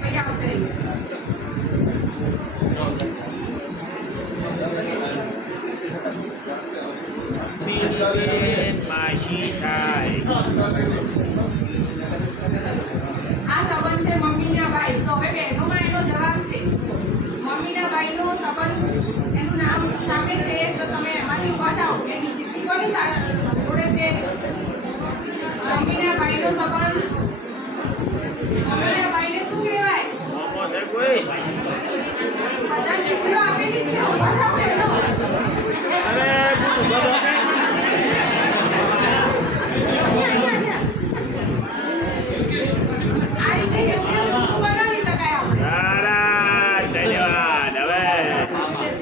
પછી આવશે પાછી થાય આ સંબંધ છે મમ્મીના ભાઈ. તો હવે બહેનોમાં એનો જવાબ છે મમ્મીના ભાઈનો સંબંધ. એનું નામ સામે છે તો તમે એમાંથી ઊભા થાઓ. એની ચીઠ્ઠી કોની જોડે છે? મમ્મીના ભાઈનો સંબંધ. મમ્મીના ભાઈને શું કહેવાય? બધા ચીઠ્ઠીઓ આપેલી છે. ઊભા થાઓ બહેનો. આ રીતે યોગ્ય ચોખ્ખું બનાવી શકાય આપણે. ધન્યવાદ. હવે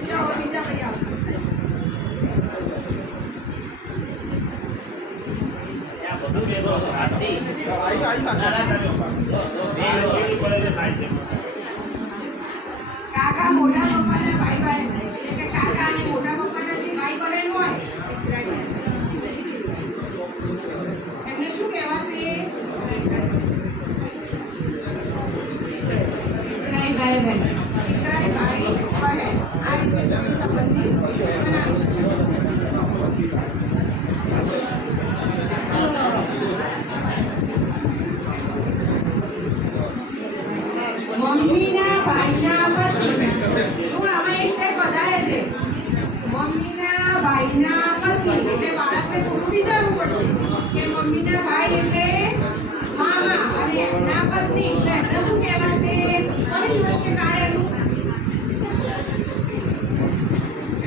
જાઓ, બીજા ભાઈ આવશે. કાકા મોટા પપ્પાના ભાઈ ભાઈ એટલે કે કાકા અને મોટા પપ્પાના જે ભાઈ બહેન હોય એમને શું કહેવાશે? ભાઈ બહેન. ભાઈ બહેન. આ રીતે જોડી સંબંધી બનાવી શકાય. મમ્મીના ભાઈના પતિ. હું આમાં એક સ્ટેપ વધારે છે. મમ્મીના ભાઈના પતિ એટલે બાળકને થોડું વિચારવું પડશે કે મમ્મીના ભાઈ એટલે મામા અને એમના પત્ની એટલે એમને શું કહેવાશે? કોની જોડે છે કાઢેલું?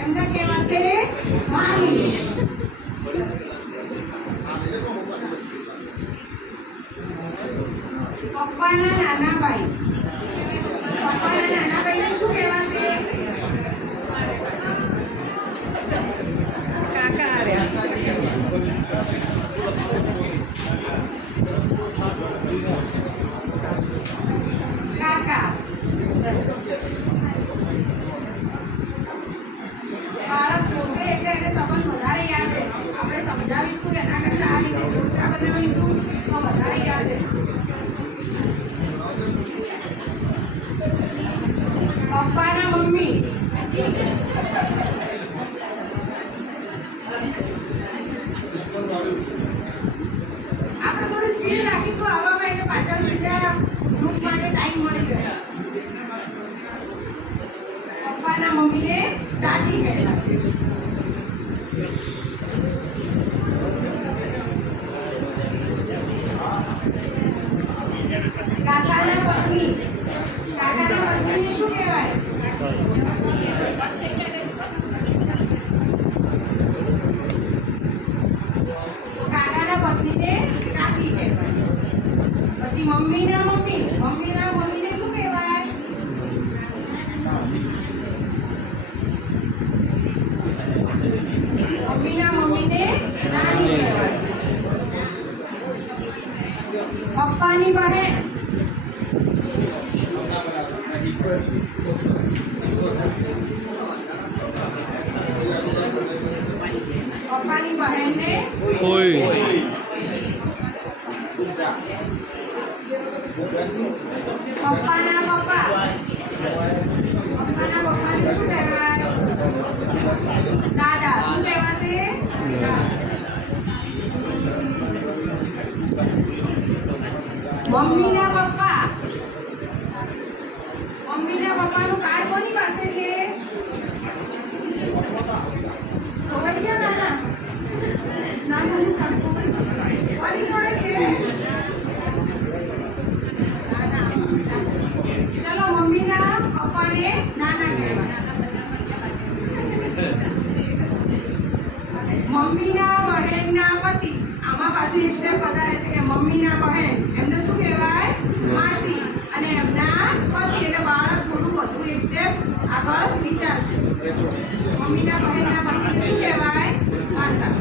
એમને કહેવાશે મામી. પપ્પાના નાના ભાઈ. પપ્પાના નાના ભાઈને શું કહેવાશે? કાકા. કાકા. બાળક જોશે એટલે એને સંબંધ વધારે યાદ રહેશે. આપણે સમજાવીશું એના કરતાં આ રીતે જોડકા બનાવીશું તો વધારે યાદ રહેશે. પપ્પાના મમ્મી. આપણે થોડું સ્પીડ રાખીશું આવવામાં એટલે પાછળ બીજા ગ્રુપ માટે ટાઈમ મળી ગયો. પપ્પાના મમ્મીને દાદી કહેવાય. કાકાના પત્ની. કાકાના પત્નીને શું કહેવાય? તો કાકાના પત્નીને કાકી કહેવાય. પછી મમ્મીના મમ્મી. મમ્મીના મમ્મીને શું કહેવાય? મમ્મીના મમ્મીને નાની કહેવાય. પપ્પાની બહેન. પપ્પાની બહેનને કોઈ પપ્પાના પપ્પા. પપ્પાના પપ્પાને શું કહેવાય? દાદા. શું કહેવાશે? મમ્મીના પપ્પા. મમ્મીના પપ્પાનું કાર્ડ કોની પાસે છે? ખોવાઈ ગયા નાના. નાનાનું કાર્ડ કોની જોડે છે? ચલો મમ્મીના પપ્પાને નાના કહેવાય. મમ્મીના બહેનના પતિ. આમાં પાછું એક સ્ટેપ વધારે છે કે મમ્મીના બહેન એમને શું કહેવાય? માસી. અને એમના પતિ એટલે બાળક થોડું વધુ એક સ્ટેપ આગળ વિચારશે. મમ્મીના બહેનના પતિને શું કહેવાય? માસા.